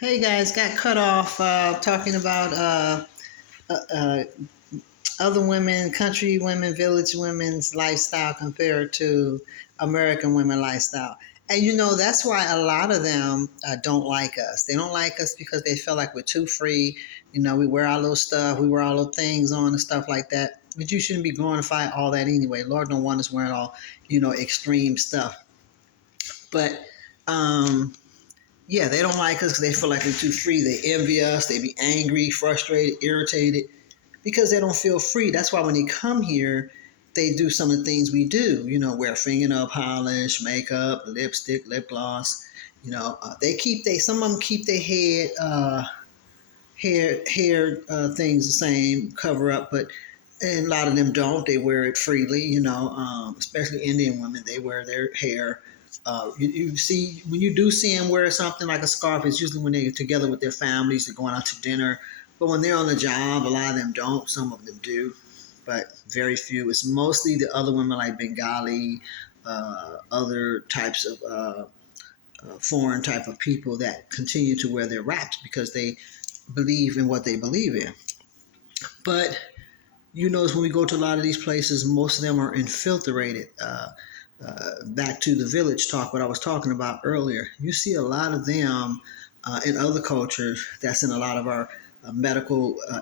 Hey guys, got cut off talking about uh, uh, other women, country women, village women's lifestyle compared to American women lifestyle. And that's why a lot of them don't like us. They don't like us because they feel like we're too free. We wear our little stuff, we wear our little things on and stuff like that. But you shouldn't be glorifying all that anyway. Lord don't want us wearing all, extreme stuff. But yeah, they don't like us because they feel like we're too free. They envy us. They be angry, frustrated, irritated because they don't feel free. That's why when they come here, they do some of the things we do. Wear fingernail polish, makeup, lipstick, lip gloss. Some of them keep their hair things the same, cover up, but and a lot of them don't. They wear it freely. Especially Indian women, they wear their hair. You see, when you do see them wear something like a scarf, it's usually when they're together with their families, they're going out to dinner. But when they're on the job, a lot of them don't. Some of them do, but very few. It's mostly the other women like Bengali, other types of foreign type of people that continue to wear their wraps because they believe in what they believe in. But you notice when we go to a lot of these places, most of them are infiltrated. Back to the village talk, what I was talking about earlier. You see a lot of them in other cultures. That's in a lot of our medical uh,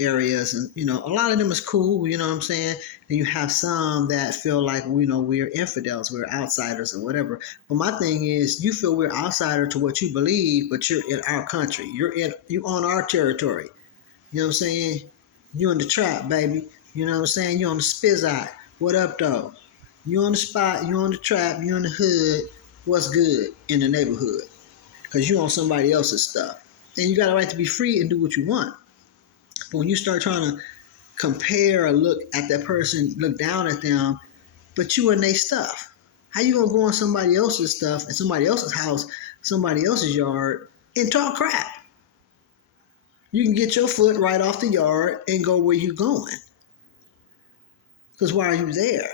areas, and a lot of them is cool. You know what I'm saying? And you have some that feel like we're infidels, we're outsiders, or whatever. But my thing is, you feel we're outsider to what you believe, but you're in our country. You on our territory. You know what I'm saying? You in the trap, baby. You know what I'm saying? You on the spizzot. What up, though? You on the spot, you on the trap, you in the hood. What's good in the neighborhood? Because you on somebody else's stuff. And you got a right to be free and do what you want. But when you start trying to compare or look at that person, look down at them, but you in their stuff. How you gonna go on somebody else's stuff and somebody else's house, somebody else's yard, and talk crap? You can get your foot right off the yard and go where you going. Because why are you there?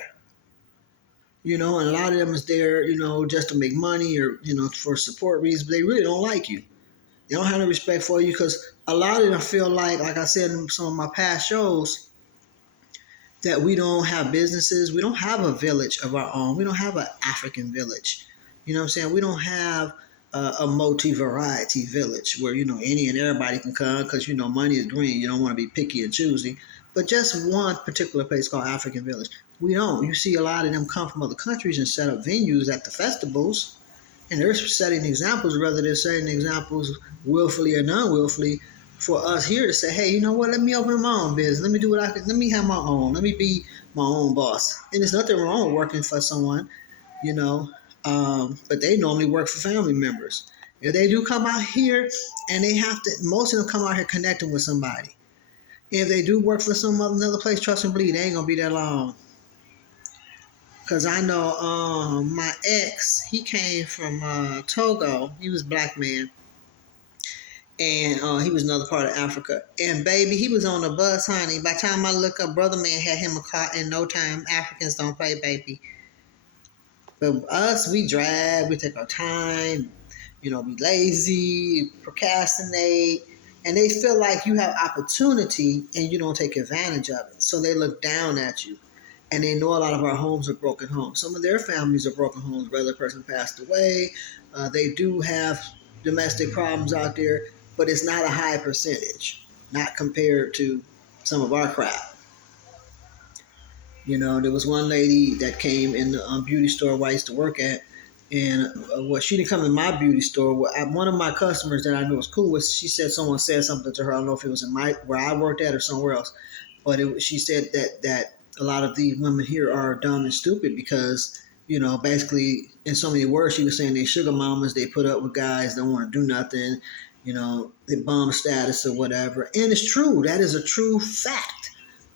And a lot of them is there, just to make money or, for support reasons, but they really don't like you. They don't have no respect for you because a lot of them feel like I said in some of my past shows, that we don't have businesses. We don't have a village of our own. We don't have an African village. You know what I'm saying? We don't have a multi-variety village where, any and everybody can come because, money is green. You don't want to be picky and choosy. But just one particular place called African Village. We don't. You see a lot of them come from other countries and set up venues at the festivals. And they're setting examples, whether they're setting examples willfully or non-willfully, for us here to say, hey, you know what? Let me open my own business. Let me do what I can. Let me have my own. Let me be my own boss. And there's nothing wrong with working for someone, you know. But they normally work for family members. If they do come out here, and they have to, most of them come out here connecting with somebody. If they do work for another place, trust and believe, they ain't gonna be there long. Cause I know my ex, he came from Togo. He was a black man, and he was another part of Africa. And baby, he was on the bus, honey. By the time I look up, brother man had him a car in no time. Africans don't play, baby. But us, we drag, we take our time, be lazy, procrastinate, and they feel like you have opportunity and you don't take advantage of it. So they look down at you. And they know a lot of our homes are broken homes. Some of their families are broken homes, whether a person passed away. They do have domestic problems out there, but it's not a high percentage, not compared to some of our crap. There was one lady that came in the beauty store where I used to work at, and she didn't come in my beauty store. One of my customers that I knew was cool with, she said someone said something to her. I don't know if it was in where I worked at or somewhere else, but she said that a lot of these women here are dumb and stupid because basically in so many words she was saying they sugar mamas, they put up with guys, don't want to do nothing, they bum status or whatever. And it's true, that is a true fact.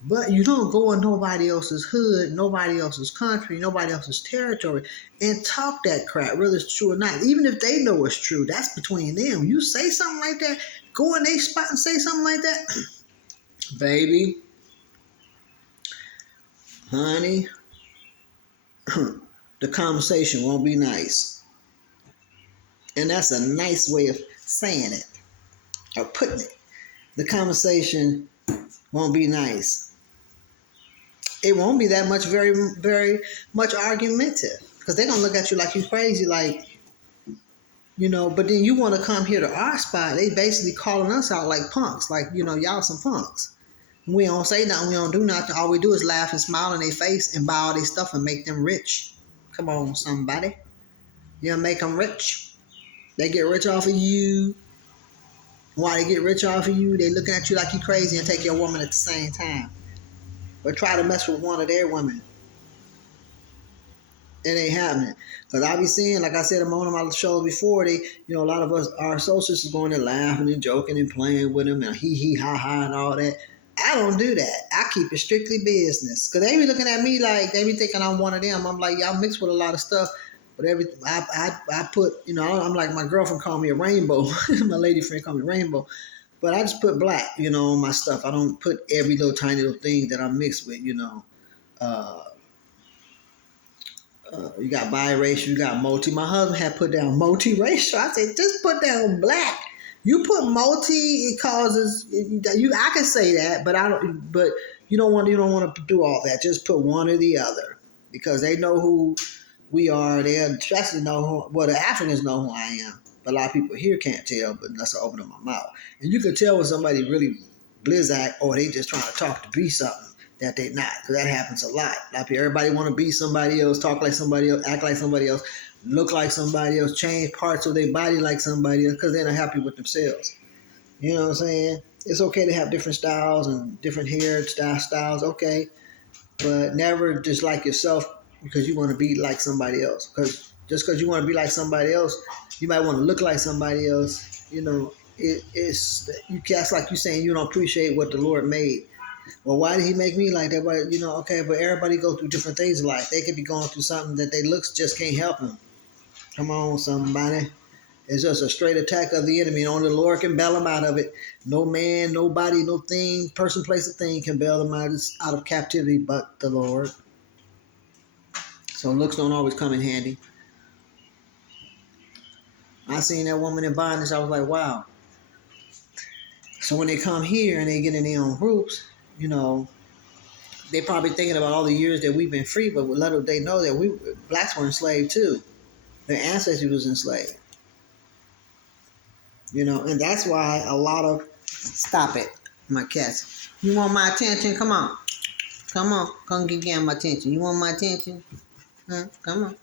But you don't go in nobody else's hood, nobody else's country, nobody else's territory and talk that crap, whether it's true or not. Even if they know it's true, that's between them. You say something like that, go in their spot and say something like that, baby, honey, the conversation won't be nice. And that's a nice way of saying it or putting it. The conversation won't be nice. It won't be that much, very, very much argumentative. Because they're going to look at you like you crazy, like, but then you want to come here to our spot. They basically calling us out like punks, like, y'all some punks. We don't say nothing, we don't do nothing. All we do is laugh and smile in their face and buy all their stuff and make them rich. Come on, somebody. Make them rich. They get rich off of you. Why they get rich off of you? They looking at you like you crazy and take your woman at the same time. But try to mess with one of their women. It ain't happening. Because I be seeing, like I said on one of my shows before, a lot of us, our associates is going and laughing and joking and playing with them and hee ha ha and all that. I don't do that. I keep it strictly business. Because they be looking at me like, they be thinking I'm one of them. I'm like, y'all mix with a lot of stuff. But I put, I'm like, my girlfriend called me a rainbow. My lady friend called me rainbow. But I just put black, on my stuff. I don't put every little tiny little thing that I mix with, you got biracial, you got multi. My husband had put down multiracial. I said, just put down black. You put multi, it causes you. I can say that, but I don't. But you don't want to do all that. Just put one or the other because they know who we are. They especially know the Africans know who I am. But a lot of people here can't tell, but unless I open up my mouth, and you can tell when somebody really blizzard or they just trying to talk to be something that they not, because that happens a lot. Everybody want to be somebody else, talk like somebody else, act like somebody else, look like somebody else, change parts of their body like somebody else because they're not happy with themselves. You know what I'm saying? It's okay to have different styles and different hair styles, okay, but never just like yourself because you want to be like somebody else. Because just because you want to be like somebody else, you might want to look like somebody else. It's that's like you saying you don't appreciate what the Lord made. Well, why did he make me like that? But okay, but everybody go through different things in life. They could be going through something that they looks just can't help them. Come on, somebody. It's just a straight attack of the enemy. Only the Lord can bail them out of it. No man, nobody, no thing, person, place, or thing can bail them out of captivity but the Lord. So looks don't always come in handy. I seen that woman in bondage. I was like, wow. So when they come here and they get in their own groups, they probably thinking about all the years that we've been free, but little they know that blacks were enslaved too. Their ancestors was enslaved. And that's why a lot of stop it, my cats. You want my attention? Come on. Come get my attention. You want my attention? Come on.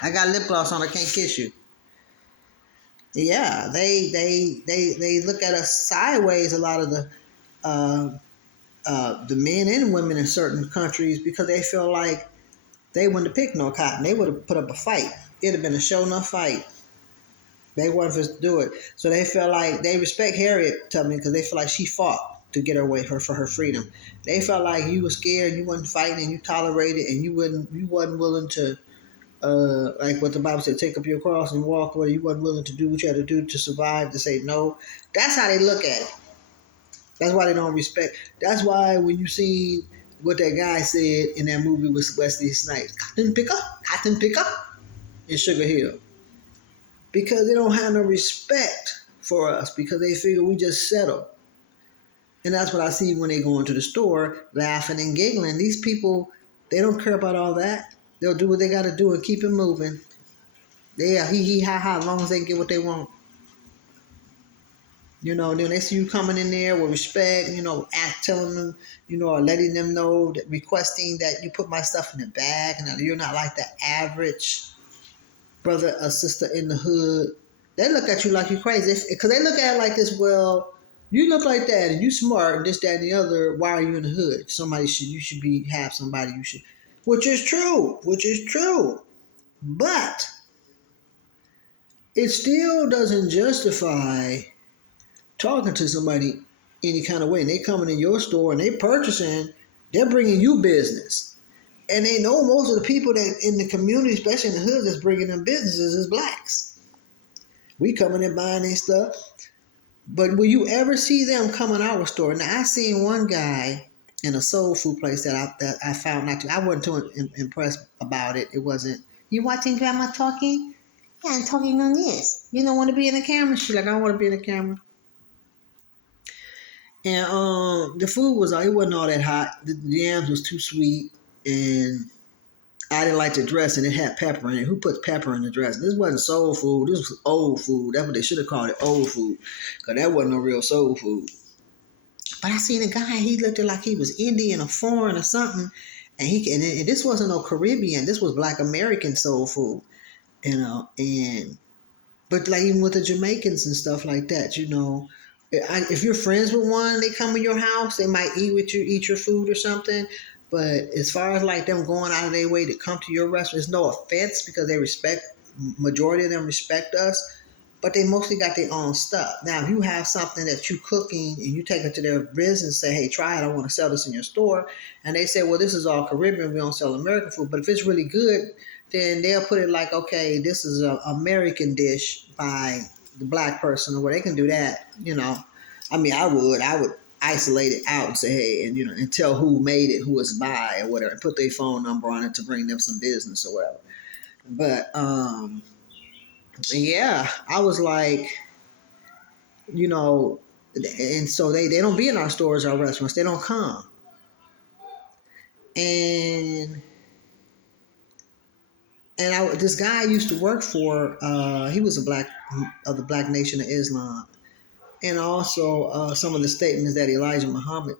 I got lip gloss on. I can't kiss you. Yeah, they look at us sideways. A lot of the men and women in certain countries because they feel like they wouldn't have picked no cotton. They would have put up a fight. It'd have been a show enough fight. They wasn't supposed to do it. So they feel like they respect Harriet Tubman because they feel like she fought to get her way for her freedom. They felt like you were scared, you wasn't fighting, and you tolerated, and you wasn't willing to, like what the Bible said, take up your cross and walk away. You wasn't willing to do what you had to do to survive, to say no. That's how they look at it. That's why they don't respect. That's why when you see what that guy said in that movie with Wesley Snipes, cotton picker in Sugar Hill. Because they don't have no respect for us because they figure we just settle. And that's what I see when they go into the store laughing and giggling. These people, they don't care about all that. They'll do what they got to do and keep it moving. They are hee ha ha as long as they get what they want. Then they see you coming in there with respect, telling them, or letting them know, that requesting that you put my stuff in the bag and that you're not like the average brother or sister in the hood. They look at you like you're crazy because they look at it like this. Well, you look like that and you smart and this, that, and the other. Why are you in the hood? You should have somebody you should, which is true. But it still doesn't justify talking to somebody any kind of way. And they coming in your store and they purchasing, they're bringing you business. And they know most of the people that in the community, especially in the hood, that's bringing them businesses is blacks. We coming and buying their stuff. But will you ever see them come in our store? Now, I seen one guy in a soul food place that I found not to. I wasn't too impressed about it. It wasn't, you watching Grandma talking? Yeah, I'm talking on this. You don't want to be in the camera? She's like, I don't want to be in the camera. And the food was it wasn't all that hot. The yams was too sweet, and I didn't like the dressing. It had pepper in it. Who puts pepper in the dressing? This wasn't soul food. This was old food. That's what they should have called it, old food, because that wasn't no real soul food. But I seen a guy. He looked like he was Indian or foreign or something, and this wasn't no Caribbean. This was Black American soul food, and but like even with the Jamaicans and stuff like that, if you're friends with one, they come in your house, they might eat with you, eat your food or something. But as far as like them going out of their way to come to your restaurant, it's no offense because they respect, majority of them respect us, but they mostly got their own stuff. Now, if you have something that you cooking and you take it to their business and say, hey, try it, I want to sell this in your store. And they say, well, this is all Caribbean, we don't sell American food. But if it's really good, then they'll put it like, okay, this is an American dish by the black person, or where they can do that. I mean, I would isolate it out and say, hey, and tell who made it, who it's by, or whatever, and put their phone number on it to bring them some business or whatever. But yeah, I was like, you know, and so they don't be in our stores or restaurants. They don't come. And this guy I used to work for, he was a black of the Black Nation of Islam, and also some of the statements that Elijah Muhammad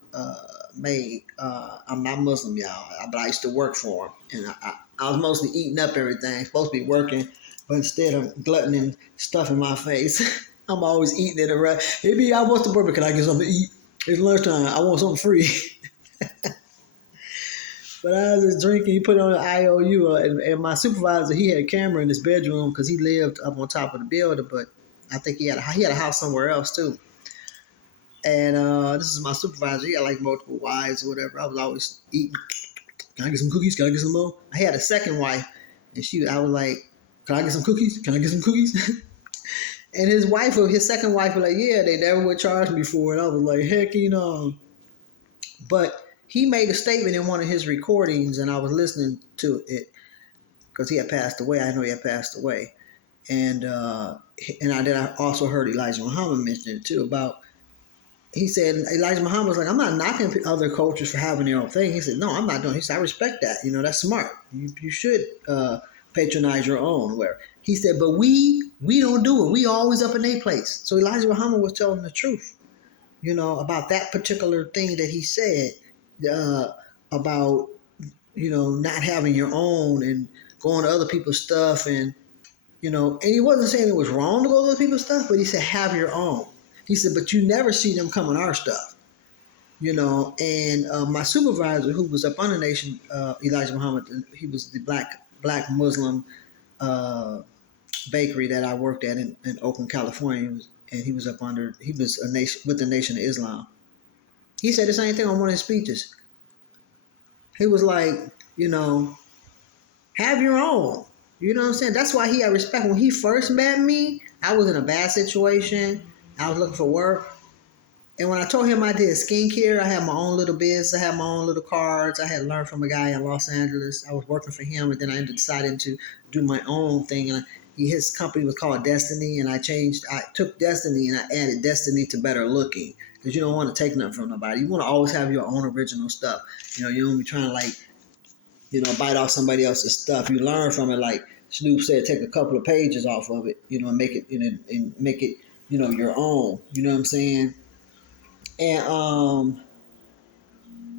made. I'm not Muslim, y'all, but I used to work for him, and I was mostly eating up everything. Supposed to be working, but instead of gluttoning stuff in my face, I'm always eating it around. Maybe I want to work, but can I get something to eat? It's lunchtime. I want something free. But I was just drinking. He put on an IOU, and my supervisor, he had a camera in his bedroom because he lived up on top of the building. But I think he had a house somewhere else too. And this is my supervisor. He had like multiple wives or whatever. I was always eating. Can I get some cookies? Can I get some more? I had a second wife, and I was like, can I get some cookies? Can I get some cookies? And his second wife was like, yeah, they never would charge me for it. I was like, heck. But he made a statement in one of his recordings, and I was listening to it because he had passed away. I know he had passed away. And I also heard Elijah Muhammad mention it too about. He said Elijah Muhammad was like, I'm not knocking other cultures for having their own thing. He said, no, I'm not doing. He said, I respect that. That's smart. You should patronize your own. Where he said, but we don't do it. We always up in their place. So Elijah Muhammad was telling the truth, about that particular thing that he said about not having your own and going to other people's stuff and he wasn't saying it was wrong to go to other people's stuff, but he said have your own. He said, but you never see them come on our stuff, And my supervisor, who was up on the nation, Elijah Muhammad, he was the black Muslim bakery that I worked at in Oakland, California, and he was a nation with the Nation of Islam. He said the same thing on one of his speeches. He was like, have your own. You know what I'm saying? That's why he had respect. When he first met me, I was in a bad situation. I was looking for work. And when I told him I did skincare, I had my own little business. I had my own little cards. I had learned from a guy in Los Angeles. I was working for him, and then I decided to do my own thing. And his company was called Destiny, and I took Destiny and I added Destiny to Better Looking. Because you don't want to take nothing from nobody. You want to always have your own original stuff. You don't be trying to bite off somebody else's stuff. You learn from it, like Snoop said, take a couple of pages off of it, and make it, and make it, your own. You know what I'm saying? And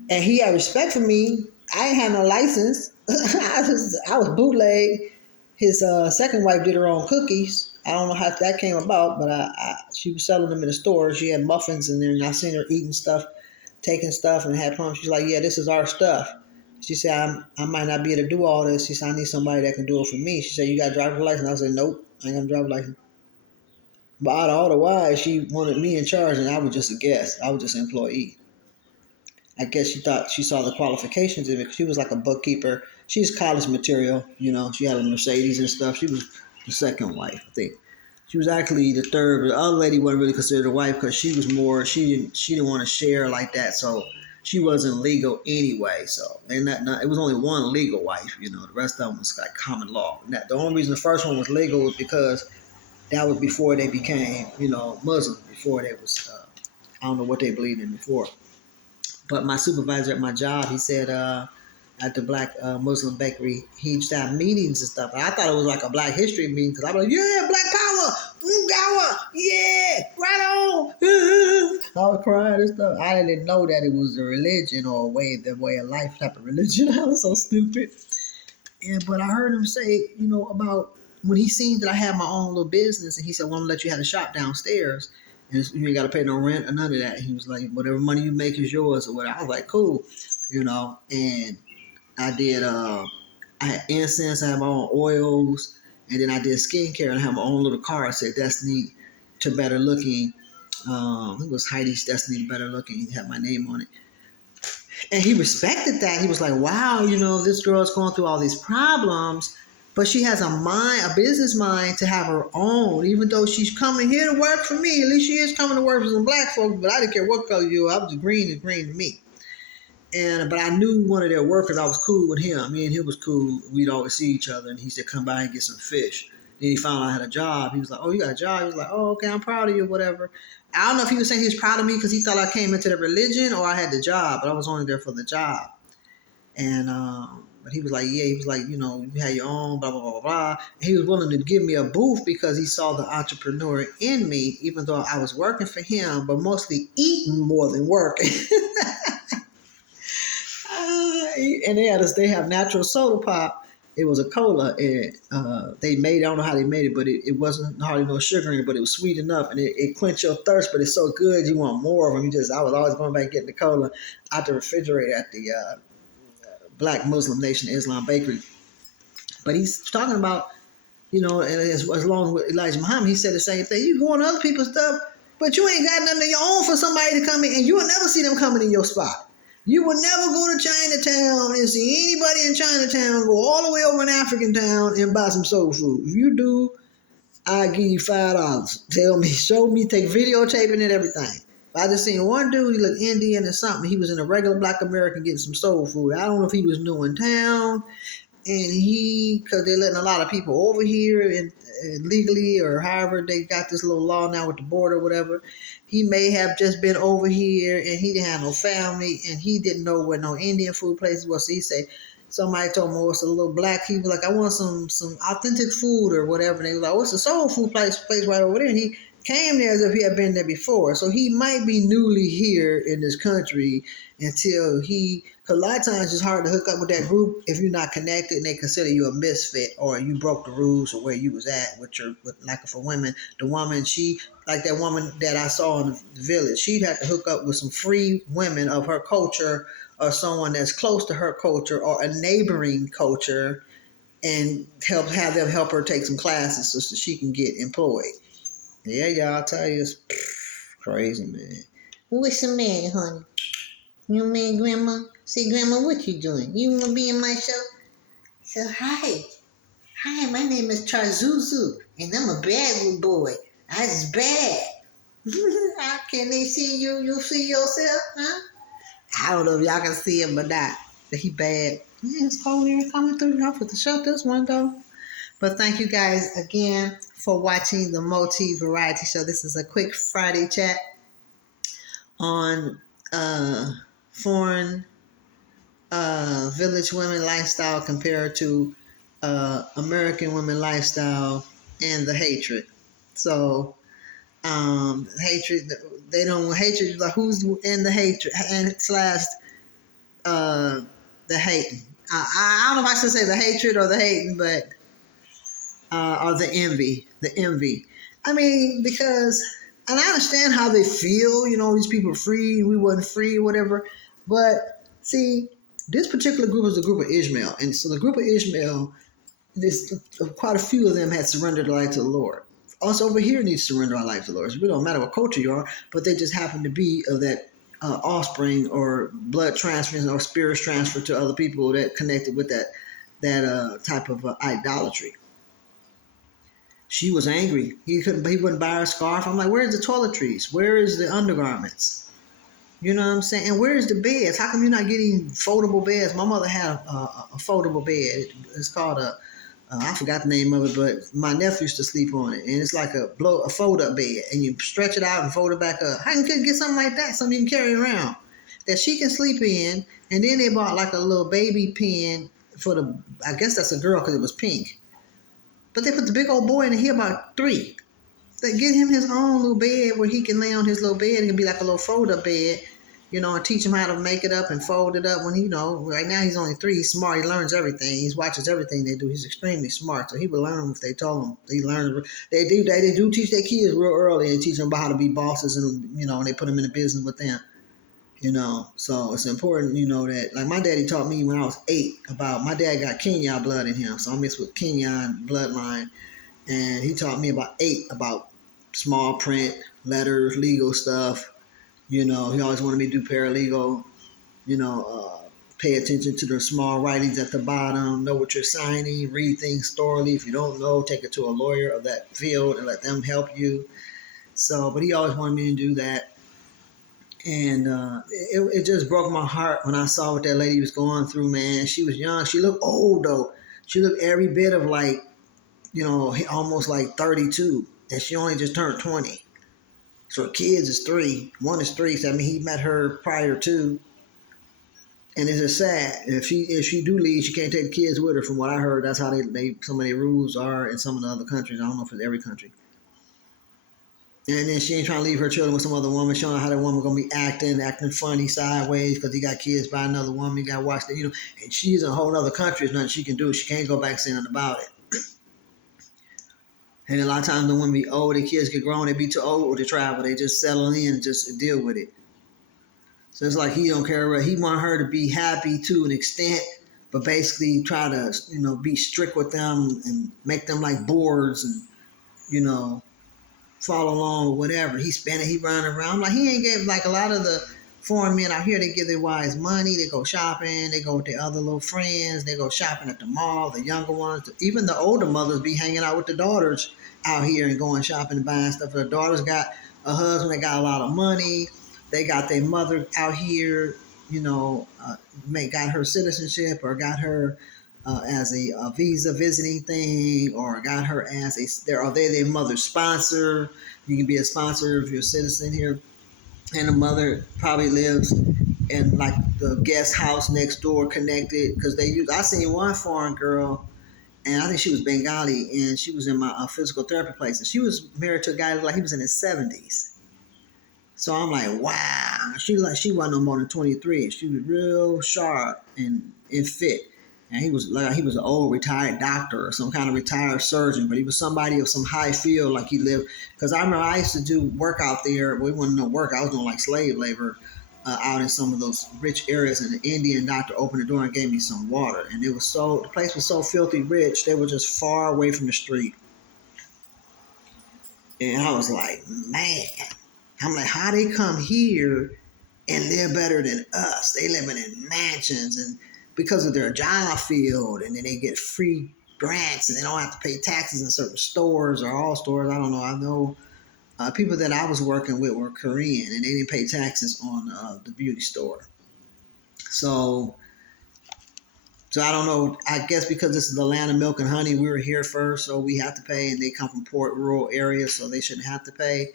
he had respect for me. I ain't had no license. I was bootleg. His second wife did her own cookies. I don't know how that came about, but she was selling them in the store. She had muffins in there, and I seen her eating stuff, taking stuff, and had plums. She's like, "Yeah, this is our stuff." She said, I might not be able to do all this. She said, I need somebody that can do it for me. She said, you got a driver's license? I said, nope, I ain't got a driver's license. But out of all the wives, she wanted me in charge, and I was just a guest. I was just an employee. I guess she thought she saw the qualifications in it. She was like a bookkeeper. She's college material. She had a Mercedes and stuff. She was the second wife, I think. She was actually the third, but the other lady wasn't really considered a wife because she was more. She didn't want to share like that. So she wasn't legal anyway. So and it was only one legal wife. The rest of them was like common law. And the only reason the first one was legal was because that was before they became, Muslim. Before they was, I don't know what they believed in before. But my supervisor at my job, he said, at the black Muslim bakery, he used to have meetings and stuff. And I thought it was like a Black History meeting because I was like, yeah, Black Power, Gawa, yeah, right on. I was crying and stuff. I didn't know that it was a religion or the way of life type of religion. I was so stupid. But I heard him say, about when he seen that I had my own little business, and he said, "Well, I'm gonna let you have a shop downstairs, and you ain't got to pay no rent or none of that." He was like, "Whatever money you make is yours," or whatever. I was like, "Cool," And I did. I had incense. I had my own oils, and then I did skincare. And I had my own little card that said "Destiny to Better Looking." It was Heidi's Destiny to Better Looking. He had my name on it. And he respected that. He was like, wow, this girl's going through all these problems, but she has a business mind to have her own. Even though she's coming here to work for me, at least she is coming to work for some black folks, but I didn't care what color you were. I was green is green to me. But I knew one of their workers. I was cool with him. Me and him was cool. We'd always see each other, and he said, come by and get some fish. Then he found out I had a job. He was like, oh, you got a job? He was like, oh, okay, I'm proud of you, whatever. I don't know if he was saying he was proud of me because he thought I came into the religion or I had the job, but I was only there for the job. And but he was like, yeah, he was like, you had your own, blah, blah, blah, blah, blah. And he was willing to give me a booth because he saw the entrepreneur in me, even though I was working for him, but mostly eating more than working. And they have natural soda pop. It was a cola, and they made. I don't know how they made it, but it wasn't hardly no sugar in it, but it was sweet enough, and it quenched your thirst. But it's so good, you want more of them. I was always going back and getting the cola out the refrigerator at the Black Muslim Nation Islam Bakery. But he's talking about, and as long with Elijah Muhammad, he said the same thing. You go on other people's stuff, but you ain't got nothing of your own for somebody to come in, and you will never see them coming in your spot. You will never go to Chinatown and see anybody in Chinatown go all the way over in African town and buy some soul food. If you do, I'll give you $5. Tell me, show me, take videotaping and everything. I just seen one dude, he looked Indian or something. He was in a regular black American getting some soul food. I don't know if he was new in town. And because they're letting a lot of people over here and legally or however they got this little law now with the border or whatever, he may have just been over here and he didn't have no family and he didn't know where no Indian food places was. So he said, somebody told him, it's a little black. He was like, I want some authentic food or whatever. And they were like, what's a soul food place right over there? And he came there as if he had been there before. So he might be newly here in this country until because a lot of times it's hard to hook up with that group if you're not connected and they consider you a misfit or you broke the rules or where you was at like for women. The woman, like that woman that I saw in the village, she'd have to hook up with some free women of her culture or someone that's close to her culture or a neighboring culture and have them help her take some classes so she can get employed. Yeah, y'all, I'll tell you, it's crazy, man. What's the matter, honey? You man, Grandma? Say, Grandma, what you doing? You want to be in my show? So, hi, my name is Charzuzu, and I'm a bad little boy. I was bad. How can they see you? You see yourself, huh? I don't know if y'all can see him or not, but he bad. Yeah, it's cold here coming through. I'll put the shut this window. But thank you guys again for watching the Multi Variety Show. This is a quick Friday chat on foreign village women lifestyle compared to American women lifestyle and the hatred. So hatred, they don't hatred like who's in the hatred and slash the hating. I don't know if I should say the hatred or the hating, but or the envy. The envy. I mean, because, and I understand how they feel, these people are free, we wasn't free, whatever. But see, this particular group is the group of Ishmael. And so the group of Ishmael, quite a few of them had surrendered their life to the Lord. Us over here need to surrender our life to the Lord. So it don't matter what culture you are, but they just happen to be of that offspring or blood transfer or spirit transfer to other people that connected with that type of idolatry. She was angry. He wouldn't buy her a scarf. I'm like, where's the toiletries? Where is the undergarments? You know what I'm saying? And where's the beds? How come you're not getting foldable beds? My mother had a foldable bed. It's called I forgot the name of it, but my nephew used to sleep on it, and it's like a fold up bed, and you stretch it out and fold it back up. How can you get something like that? Something you can carry around that she can sleep in. And then they bought like a little baby pen for the. I guess that's a girl because it was pink. But they put the big old boy in it. He about 3. They get him his own little bed where he can lay on his little bed. It can be like a little fold up bed, and teach him how to make it up and fold it up. When right now he's only 3, he's smart. He learns everything. He watches everything they do. He's extremely smart, so he will learn if they told him. He learns. They do teach their kids real early and teach them about how to be bosses, and they put them in the business with them. So it's important, that like my daddy taught me when I was 8 about my dad got Kenya blood in him, so I mixed with Kenyan bloodline, and he taught me about 8 about small print, letters, legal stuff. He always wanted me to do paralegal. Pay attention to the small writings at the bottom. Know what you're signing. Read things thoroughly. If you don't know, take it to a lawyer of that field and let them help you. So, but he always wanted me to do that. And it just broke my heart when I saw what that lady was going through, man. She was young. She looked old, though. She looked every bit of like, almost like 32. And she only just turned 20. So her kids is 3. One is 3. So, I mean, he met her prior to. And it's just sad. If she do leave, she can't take the kids with her. From what I heard, that's how they some of the rules are in some of the other countries. I don't know if it's every country. And then she ain't trying to leave her children with some other woman. She don't know how that woman gonna be acting funny sideways because he got kids by another woman. You gotta watch that, And she's in a whole other country. There's nothing she can do. She can't go back saying nothing about it. And a lot of times the women be old, the kids get grown, they be too old to travel. They just settle in and just deal with it. So it's like he don't care. He want her to be happy to an extent, but basically try to, be strict with them and make them like boards and, follow along or whatever. He running around. Like he ain't give like a lot of the foreign men out here, they give their wives money, they go shopping, they go with their other little friends, they go shopping at the mall, the younger ones, even the older mothers be hanging out with the daughters out here and going shopping and buying stuff. The daughters got a husband that got a lot of money, they got their mother out here, got her citizenship or got her as a visa visiting thing, or got her as are they their mother's sponsor? You can be a sponsor if you're a citizen here, and the mother probably lives in like the guest house next door, connected because they use. I seen one foreign girl, and I think she was Bengali, and she was in my physical therapy place, and she was married to a guy who looked like he was in his 70s. So I'm like, wow. She wasn't no more than 23. She was real sharp and fit. And he was an old retired doctor or some kind of retired surgeon, but he was somebody of some high field, like he lived. Because I remember I used to do work out there. We wasn't no work. I was doing like slave labor out in some of those rich areas. And the Indian doctor opened the door and gave me some water. And the place was so filthy rich. They were just far away from the street. And I was like, man. I'm like, how they come here and they're better than us? They living in mansions and because of their job field, and then they get free grants and they don't have to pay taxes in certain stores or all stores. I don't know. I know people that I was working with were Korean and they didn't pay taxes on the beauty store. So I don't know. I guess because this is the land of milk and honey, we were here first, so we have to pay, and they come from rural areas, so they shouldn't have to pay.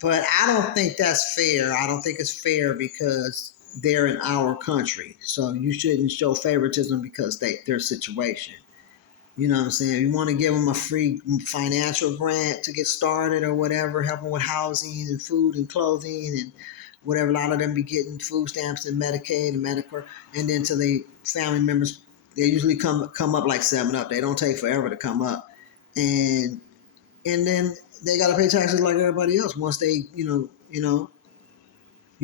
But I don't think that's fair. I don't think it's fair because they're in our country. So you shouldn't show favoritism because their situation. You know what I'm saying? If you want to give them a free financial grant to get started or whatever, help them with housing and food and clothing and whatever. A lot of them be getting food stamps and Medicaid and Medicare. And then to the family members, they usually come up like 7 Up. They don't take forever to come up. And then they got to pay taxes like everybody else once they, you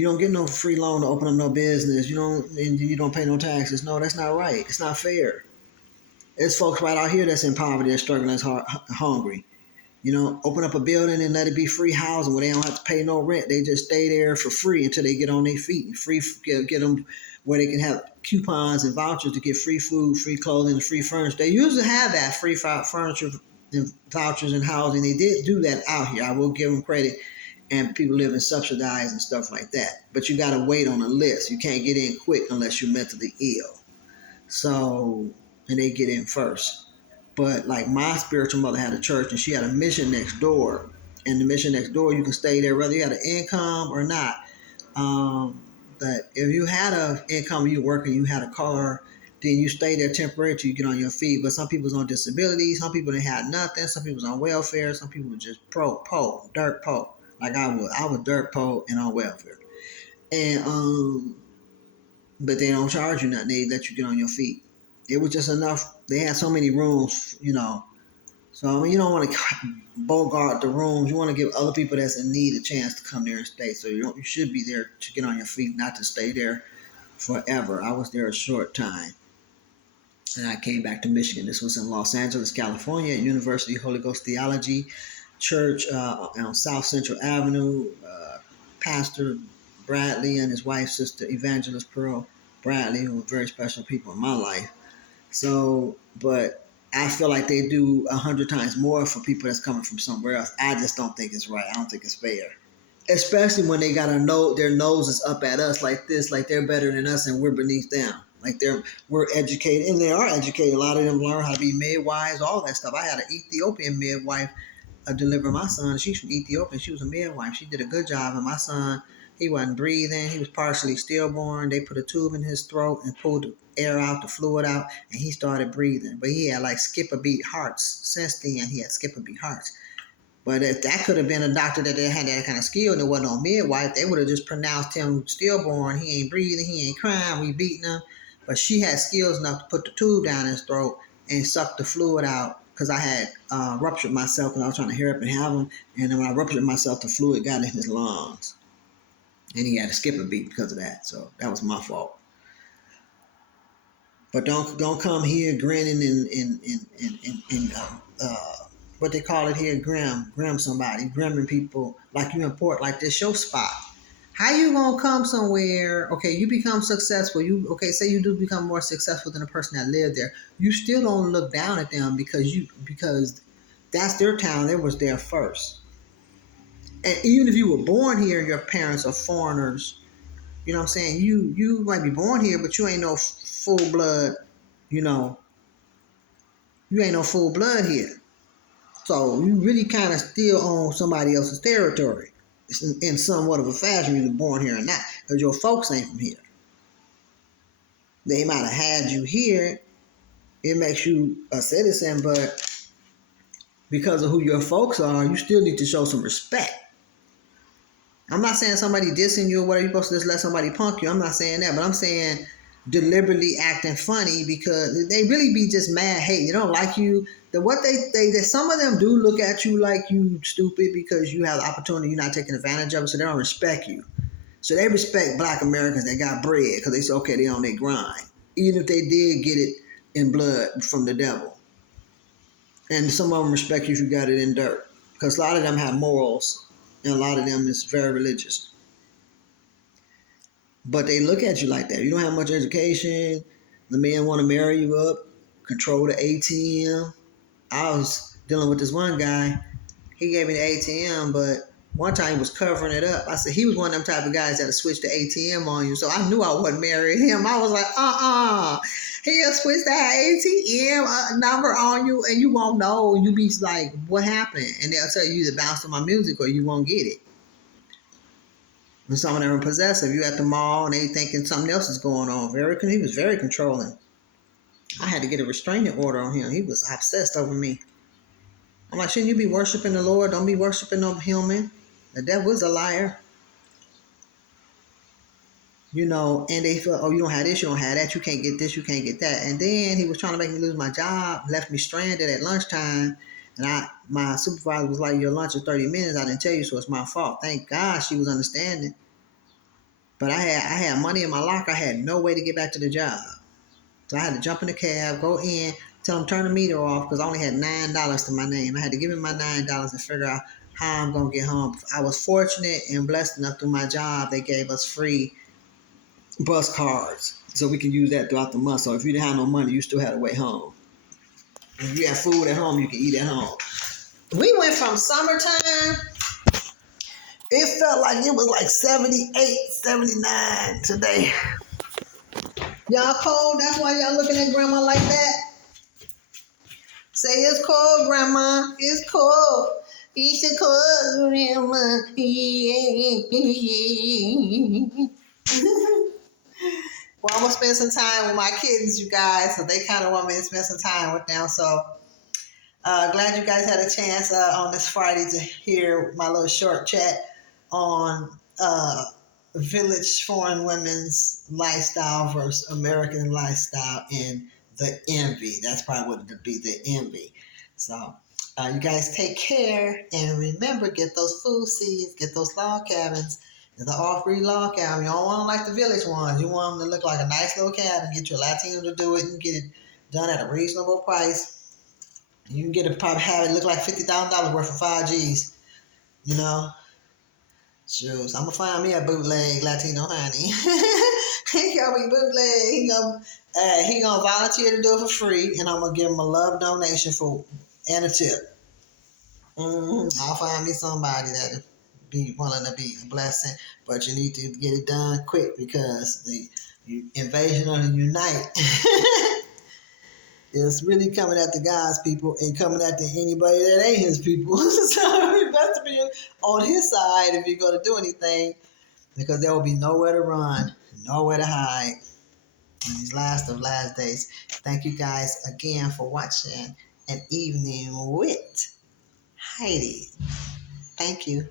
don't get no free loan to open up no business. You don't pay no taxes. No, that's not right. It's not fair. There's folks right out here that's in poverty, that's struggling, that's hungry. Open up a building and let it be free housing where they don't have to pay no rent. They just stay there for free until they get on their feet. Get them where they can have coupons and vouchers to get free food, free clothing, and free furniture. They usually have that free furniture and vouchers and housing. They did do that out here. I will give them credit. and people live in subsidized and stuff like that. But you got to wait on a list. You can't get in quick unless you're mentally ill. So, and they get in first. But like my spiritual mother had a church and she had a mission next door. And the mission next door, you can stay there whether you had an income or not. Um, but if you had an income, you working, you had a car, then you stay there temporarily till you get on your feet. But some people's on disability, some people didn't have nothing, some people's on welfare, some people were just dirt po. Like I was dirt po and on welfare. And but they don't charge you nothing. They let you get on your feet. It was just enough. They had so many rooms, you know. So I mean, you don't want to bogart the rooms. You want to give other people that's in need a chance to come there and stay. So you should be there to get on your feet, not to stay there forever. I was there a short time, and I came back to Michigan. This was in Los Angeles, California, at University Holy Ghost Theology Church on South Central Avenue. Pastor Bradley and his wife, Sister Evangelist Pearl Bradley, who were very special people in my life. So, but I feel like they do 100 times more for people that's coming from somewhere else. I just don't think it's right. I don't think it's fair. Especially when they got their noses up at us like this, like they're better than us and we're beneath them. Like we're educated, and they are educated. A lot of them learn how to be midwives, all that stuff. I had an Ethiopian midwife deliver my son. She's from Ethiopia. She was a midwife. She did a good job. And my son, he wasn't breathing. He was partially stillborn. They put a tube in his throat and pulled the air out, the fluid out, and he started breathing. But he had like skip a beat hearts. Since then, he had skip a beat hearts. But if that could have been a doctor that had that kind of skill and it wasn't on midwife, they would have just pronounced him stillborn. He ain't breathing. He ain't crying. We beating him. But she had skills enough to put the tube down his throat and suck the fluid out, because I had ruptured myself and I was trying to hurry up and have him. And then when I ruptured myself, the fluid got in his lungs. And he had to skip a beat because of that. So that was my fault. But don't come here grinning and what they call it here, grim somebody, grimming people like you important, like this your spot. How you gonna come somewhere? Okay, you become successful. Say you do become more successful than the person that lived there. You still don't look down at them because that's their town. They was there first. And even if you were born here, your parents are foreigners. You know what I'm saying? You might be born here, but you ain't no full blood. You know, you ain't no full blood here. So you really kind of still own somebody else's territory in somewhat of a fashion, either born here or not, because your folks ain't from here. They might have had you here. It makes you a citizen, but because of who your folks are, you still need to show some respect. I'm not saying somebody dissing you or whatever, you're supposed to just let somebody punk you. I'm not saying that, but I'm saying deliberately acting funny because they really be just mad hate. They don't like you. Some of them do look at you like you stupid because you have the opportunity, you're not taking advantage of it, so they don't respect you. So they respect black Americans that got bread because they say, okay, they on their grind. Even if they did get it in blood from the devil. And some of them respect you if you got it in dirt. Because a lot of them have morals and a lot of them is very religious. But they look at you like that. You don't have much education. The men want to marry you up, control the ATM. I was dealing with this one guy. He gave me the ATM, but one time he was covering it up. I said he was one of them type of guys that'll switch the ATM on you. So I knew I wasn't marrying him. I was like, he'll switch that ATM number on you and you won't know. You be like, what happened? And they'll tell you either bounce to my music or you won't get it. And some of them are possessive. You at the mall and they thinking something else is going on. He was very controlling. I had to get a restraining order on him. He was obsessed over me. I'm like, shouldn't you be worshiping the Lord? Don't be worshiping no human. The devil is a liar. You know, and they feel, oh, you don't have this, you don't have that, you can't get this, you can't get that. And then he was trying to make me lose my job, left me stranded at lunchtime. And my supervisor was like, your lunch is 30 minutes. I didn't tell you, so it's my fault. Thank God she was understanding. But I had money in my locker. I had no way to get back to the job. So I had to jump in the cab, go in, tell them turn the meter off because I only had $9 to my name. I had to give him my $9 and figure out how I'm going to get home. I was fortunate and blessed enough through my job. They gave us free bus cards so we can use that throughout the month. So if you didn't have no money, you still had a way home. If you had food at home, you can eat at home. We went from summertime It felt like it was like 78, 79 today. Y'all cold? That's why y'all looking at grandma like that? Say it's cold, grandma. It's cold. It's a cold, grandma. Well, I'm gonna spend some time with my kids, you guys. So they kind of want me to spend some time with them. So glad you guys had a chance on this Friday to hear my little short chat on village foreign women's lifestyle versus American lifestyle and the envy. That's probably what it would be, the envy. So you guys take care and remember, get those food seeds, get those log cabins. The all-free log cabin. You don't want them like the village ones. You want them to look like a nice little cabin. Get your Latino to do it and get it done at a reasonable price. You can get it, probably have it look like $50,000 worth of 5Gs. You know, shoes. I'm gonna find me a bootleg Latino honey. He gonna be bootleg. He gonna volunteer to do it for free, and I'm gonna give him a love donation for and a tip. I'll find me somebody that be willing to be a blessing, but you need to get it done quick because the invasion of the Unite is really coming at the God's people and coming at anybody that ain't his people. So you best be on his side if you're going to do anything, because there will be nowhere to run, nowhere to hide in these last of last days. Thank you guys again for watching An Evening with Heidi. Thank you.